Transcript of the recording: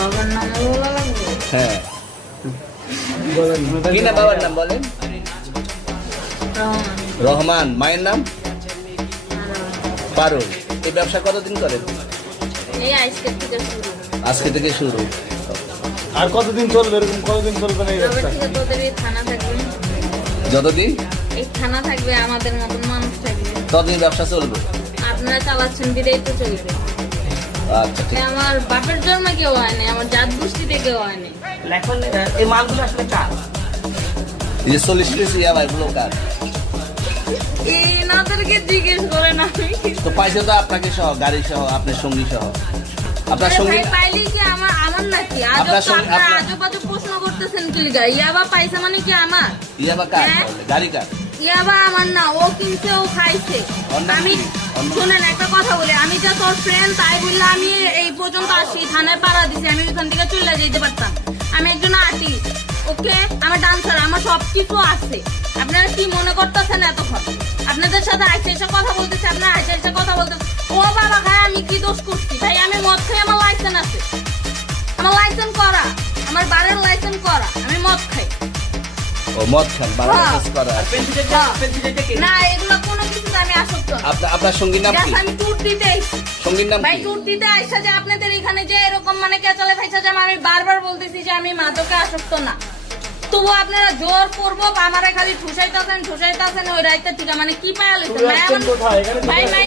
বাবার নাম বলা লাগবে? হ্যাঁ, কি না বাবার নাম বলেন? রহমান। রহমান। মায়ের নাম? পারুল। এই ব্যবসা কতদিন করেন? এই আজকে থেকে শুরু। আজকে থেকে শুরু। আর কতদিন চলবে, এরকম কতদিন চলবে না এই তবে ব্যবসা? থেকে তোদের এই থানা থাকবে, যতদিন এই থানা থাকবে, আমাদের মতন মানুষ থাকবে। ততদিন ব্যবসা চলবে। আপনারা চালাচ্ছেন বিদেই তো চলবে। আচ্ছা, ঠিক। আমার বাপের জন্ম কেউ হয়নি, আমার জাত গোষ্ঠীতে কেউ হয়নি। এখন এই মালগুলো আসলে কার? এই যে 40 কেজি ভাই এগুলো কার? এনাদেরকে জিজ্ঞেস করেন। আমি তো পাইছে তো আপনাকে সহ, গাড়ি সহ, আপনার সঙ্গী সহ। আপনার সঙ্গী ভাই পাইলি কি আমার আমার নাকি? আজব আপনার তো সঙ্গে- আপনারা আপনার- আজব আজব প্রশ্ন করতেছেন কি লিগা? ইয়াবা পাইছে মানে কি আমার? ইয়াবা কার? হ্যাঁ? গাড়ি কার? ইয়াবা আমার না, ও কিনছে, ও খাইছে। ওর নাম আমি কি? ওর নাম- শুনেন একটা কথা বলি, আমি যে তোর ফ্রেন্ড তাই বললে আমি এই পর্যন্ত আসি, থানায় পাড়া দিছি, আমি ওখান থেকে চলে যেতে পারতাম। আমি একজন আর্টিস্ট, ওকে, আমার ডান্সার, আমার সবকিছু আছে। আপনারা কি মনে করতেছেন এতক্ষণ? আপনাদের সাথে আইসে এসে কথা বলতেছে, আপনারা আইসে এসে কথা বলতেছে। ও বাবা ভাই, আমি কি দোষ করছি? ভাই আমি মদ খাই, আমার লাইসেন্স আছে, আমার লাইসেন্স করা, আমার বারের লাইসেন্স করা, আমি মদ খাই। ও মদ খান, বাংলাদেশ করা। পেন্সিলটা কে? না, এগুলো কোনো কিছুতে আমি আসক্ত না। আপনার সঙ্গীর নাম কি? Just আমি ট্যুর দিতে আইছি। সঙ্গীর নাম ভাই কি? ট্যুর দিতে আইসা যে আপনাদের এখানে যে এরকম মানে কেচালে ফাইসা যে আমি বারবার বলতেছি যে আমি মাদকে আসক্ত না, তবু আপনারা জোর করবো আমারে খালি ঠুসাইতেছেন ওই রাইতে থেকে, মানে কি পায়া লইছেন? তুই আসছেন কোথায়? এখানে ভাই